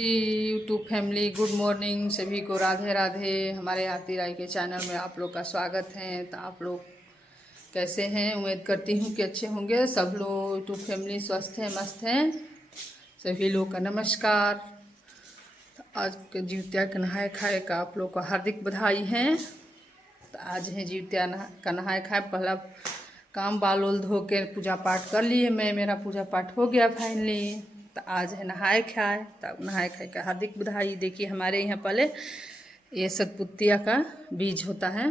YouTube family good morning, सभी को राधे राधे। हमारे आरती राय के चैनल में आप लोग का स्वागत है। तो आप लोग कैसे हैं? उम्मीद करती हूँ कि अच्छे होंगे। सब लोग यूट्यूब फैमिली स्वस्थ हैं, मस्त हैं। सभी लोग का नमस्कार। तो आज के जीवत्या के नहाए खाए का आप लोग को हार्दिक बधाई है। तो आज है जीवत्या का नहाए खाए। पहला काम बाल उल धो के पूजा पाठ कर लिए मैं, मेरा पूजा पाठ हो गया फाइनली। तो आज है नहाए खाए। तब नहाए खाए का हार्दिक बधाई। देखिए हमारे यहाँ पहले ये सतपुतिया का बीज होता है।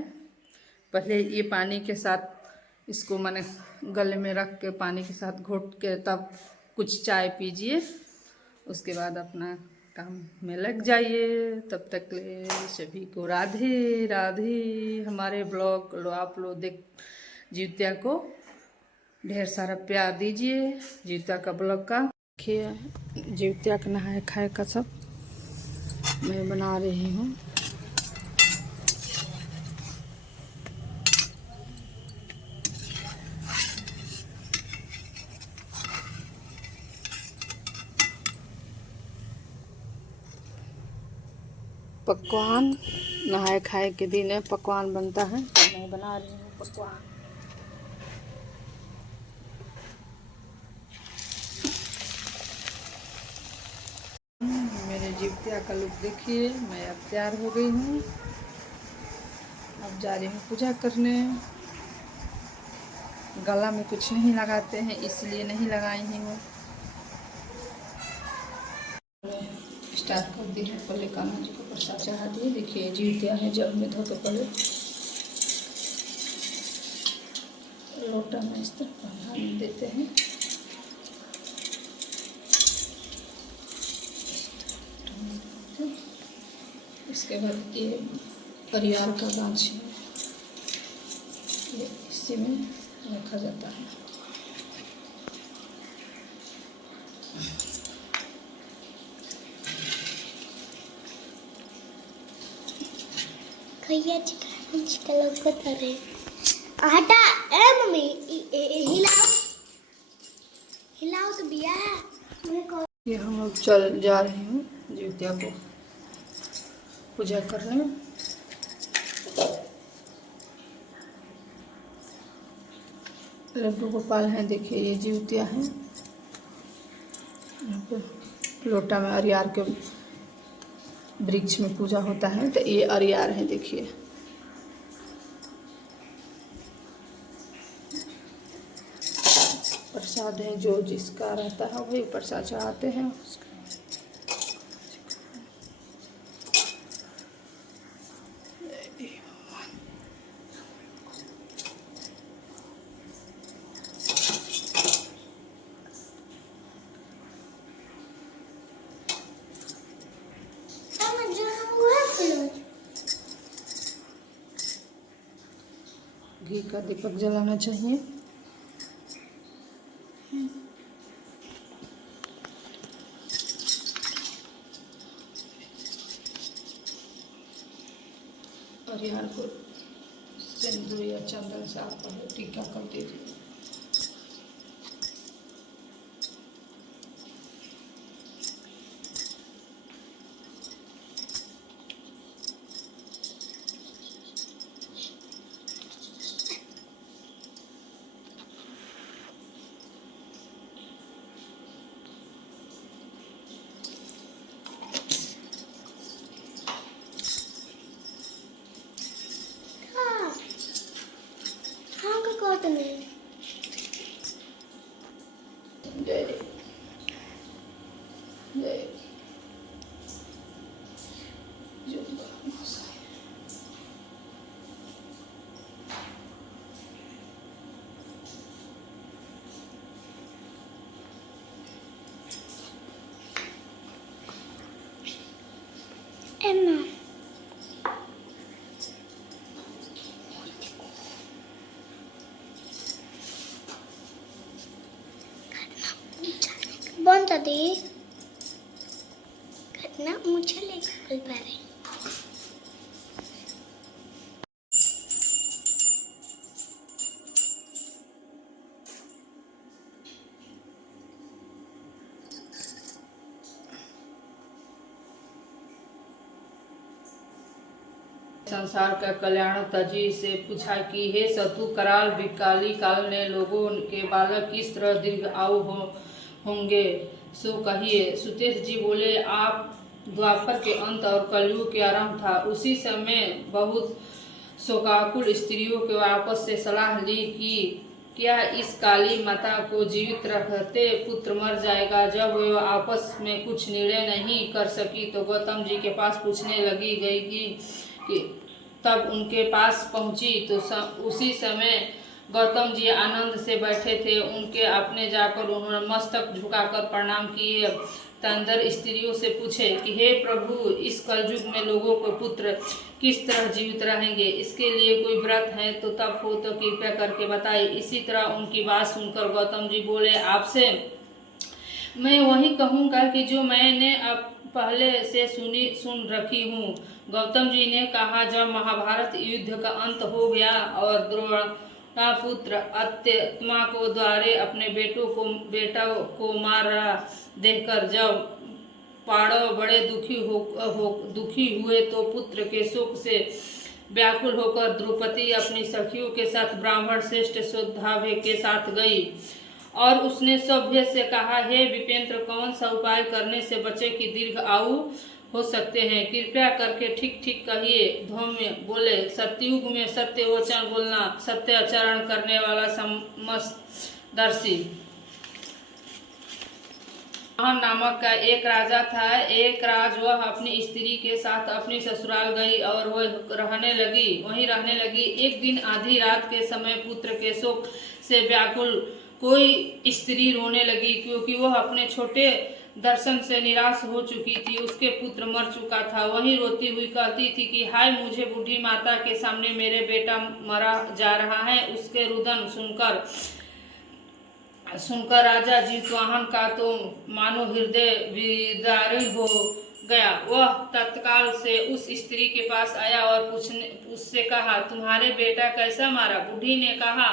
पहले ये पानी के साथ इसको मैंने गले में रख के पानी के साथ घोट के तब कुछ चाय पीजिए। उसके बाद अपना काम में लग जाइए। तब तक ले सभी को राधे राधे। हमारे ब्लॉग लो आप लोग देख जीवत्या को ढेर सारा प्यार दीजिए। जीवत्या का ब्लॉग का देखिए, जीवत्या का नहाए खाए का सब मैं बना रही हूँ। पकवान नहाए खाए के दिन है, पकवान बनता है तो मैं बना रही हूँ पकवान। मेरे जीवत्या का लुक देखिए। मैं अब तैयार हो गई हूँ। अब जा रही हूँ पूजा करने। गला में कुछ नहीं लगाते हैं इसलिए नहीं लगाई हूँ। स्टार्ट कर दी है। पहले कान्हा जी को प्रसाद चढ़ा दिए। देखिए जीवत्या है, जल में धो के पहले लोटा में इस तरह पानी देते हैं। इसके बाद ये परिवार का गाछ है, ये इसी में रखा जाता है। आटा ए मम्मी हिलाओ हिलाओ तो बिया ये हम लोग चल जा रहे हैं जीवत्या को पूजा करने। लड्डू गोपाल हैं, देखिए ये जीवत्या है। यहाँ पे लोटा में अरियार के वृक्ष में पूजा होता है तो ये अरियार है। देखिए प्रसाद है, जो जिसका रहता है वही प्रसाद चढ़ाते हैं। घी का दीपक जलाना चाहिए। और यहाँ को सिंदूर या चंदन से आप पहले टीका कर दीजिए। जय जय Emma बंद दे घटना मुझे लेकर बोल पा रही। संसार का कल्याण तजी से पूछा कि हे सतु कराल विकाली काल ने लोगों के बालक किस तरह दीर्घ आयु होंगे, सो कहिए। सुतेश जी बोले, आप द्वापर के अंत और कलयुग के आरंभ था, उसी समय बहुत शोकाकुल स्त्रियों के आपस से सलाह ली कि क्या इस काली माता को जीवित रखते पुत्र मर जाएगा। जब वे आपस में कुछ निर्णय नहीं कर सकी तो गौतम जी के पास पूछने लगी गई कि तब उनके पास पहुंची तो उसी समय गौतम जी आनंद से बैठे थे। उनके अपने जाकर उन्होंने मस्तक झुकाकर प्रणाम किए। तंदर स्त्रियों से पूछे कि हे प्रभु, इस कलयुग में लोगों को पुत्र किस तरह जीवित रहेंगे, इसके लिए कोई व्रत है तो तब हो तो कृपया करके बताइए। इसी तरह उनकी बात सुनकर गौतम जी बोले, आपसे मैं वही कहूँगा कि जो मैंने अब पहले से सुन रखी हूँ। गौतम जी ने कहा, जब महाभारत युद्ध का अंत हो गया और द्रोणापुत्र अत्यमा को द्वारे अपने बेटा को मारा देखकर जब पांडव बड़े दुखी हुए तो पुत्र के शोक से व्याकुल होकर द्रौपदी अपनी सखियों के साथ ब्राह्मण श्रेष्ठ श्रद्धावे के साथ गई और उसने सभ्य से कहा, हे विपेंद्र, कौन सा उपाय करने से बच्चे की दीर्घ आयु हो सकते हैं, कृपया करके ठीक ठीक कहिए। धौम्य बोले, सतयुग में सत्य वचन बोलना, सत्य आचरण करने वाला समदर्शी। मोहन नामक का एक राजा था। एक राज वह अपनी स्त्री के साथ अपनी ससुराल गई और वहीं रहने लगी। एक दिन आधी रात के समय पुत्र के शोक से व्याकुल कोई स्त्री रोने लगी, क्योंकि वह अपने छोटे दर्शन से निराश हो चुकी थी। उसके पुत्र मर चुका था। वही रोती हुई कहती थी कि हाय, मुझे बूढ़ी माता के सामने मेरे बेटा मरा जा रहा है। उसके रुदन सुनकर राजा जीतवाहन का तो मानो हृदय विदारित हो गया। वह तत्काल से उस स्त्री के पास आया और उससे कहा, तुम्हारे बेटा कैसा मारा। बूढ़ी ने कहा,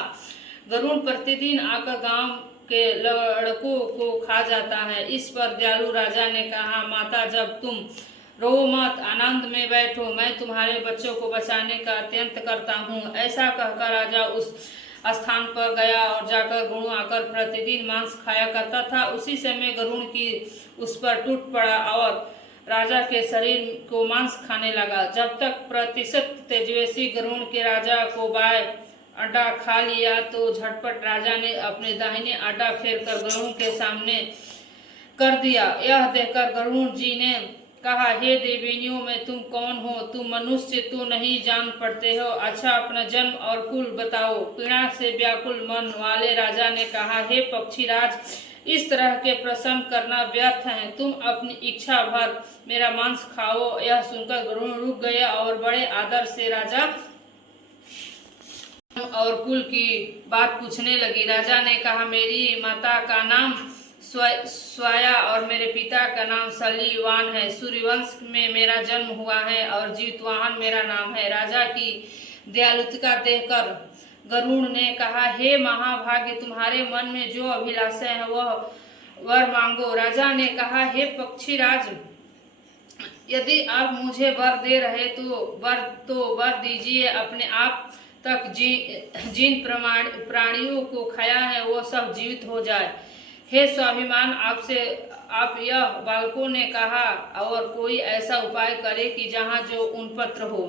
गरुड़ प्रतिदिन आकर गांव के लड़कों को खा जाता है। इस पर दयालु राजा ने कहा, माता, जब तुम रो मत, आनंद में बैठो, मैं तुम्हारे बच्चों को बचाने का अत्यंत करता हूँ। ऐसा कहकर राजा उस स्थान पर गया और जाकर गरुड़ आकर प्रतिदिन मांस खाया करता था। उसी समय गरुड़ की उस पर टूट पड़ा और राजा के शरीर को मांस खाने लगा। जब तक प्रतिशत तेजस्वी गरुड़ के राजा को बाएं अड्डा खा लिया तो झटपट राजा ने अपने दाहिने अड्डा फेर कर गरुड़ के सामने कर दिया। यह देखकर गरुड़ जी ने कहा, हे देविनियों में तुम कौन हो? तुम मनुष्य तो नहीं जान पड़ते हो। अच्छा, अपना जन्म और कुल बताओ। पीड़ा से व्याकुल मन वाले राजा ने कहा, हे पक्षीराज, इस तरह के प्रश्न करना व्यर्थ है। तुम अपनी इच्छा भर मेरा मांस खाओ। यह सुनकर गरुड़ रुक गया और बड़े आदर से राजा और कुल की बात पूछने लगी। राजा ने कहा, मेरी माता का नाम स्वाया और मेरे पिता का नाम सलीवान है। सूर्यवंश में मेरा जन्म हुआ है और जीतवाहन मेरा नाम है। राजा की दयालुता देखकर गरुड़ ने कहा, हे महाभाग्य, तुम्हारे मन में जो अभिलाषा है वह वर मांगो। राजा ने कहा, हे पक्षीराज, यदि आप मुझे वर दे रहे तो वर दीजिए। अपने आप तक जिन प्राणियों को खाया है वो सब जीवित हो जाए। हे स्वाभिमान, आप यह बालकों ने कहा, और कोई ऐसा उपाय करे कि जहाँ जो उन्पत्र हो।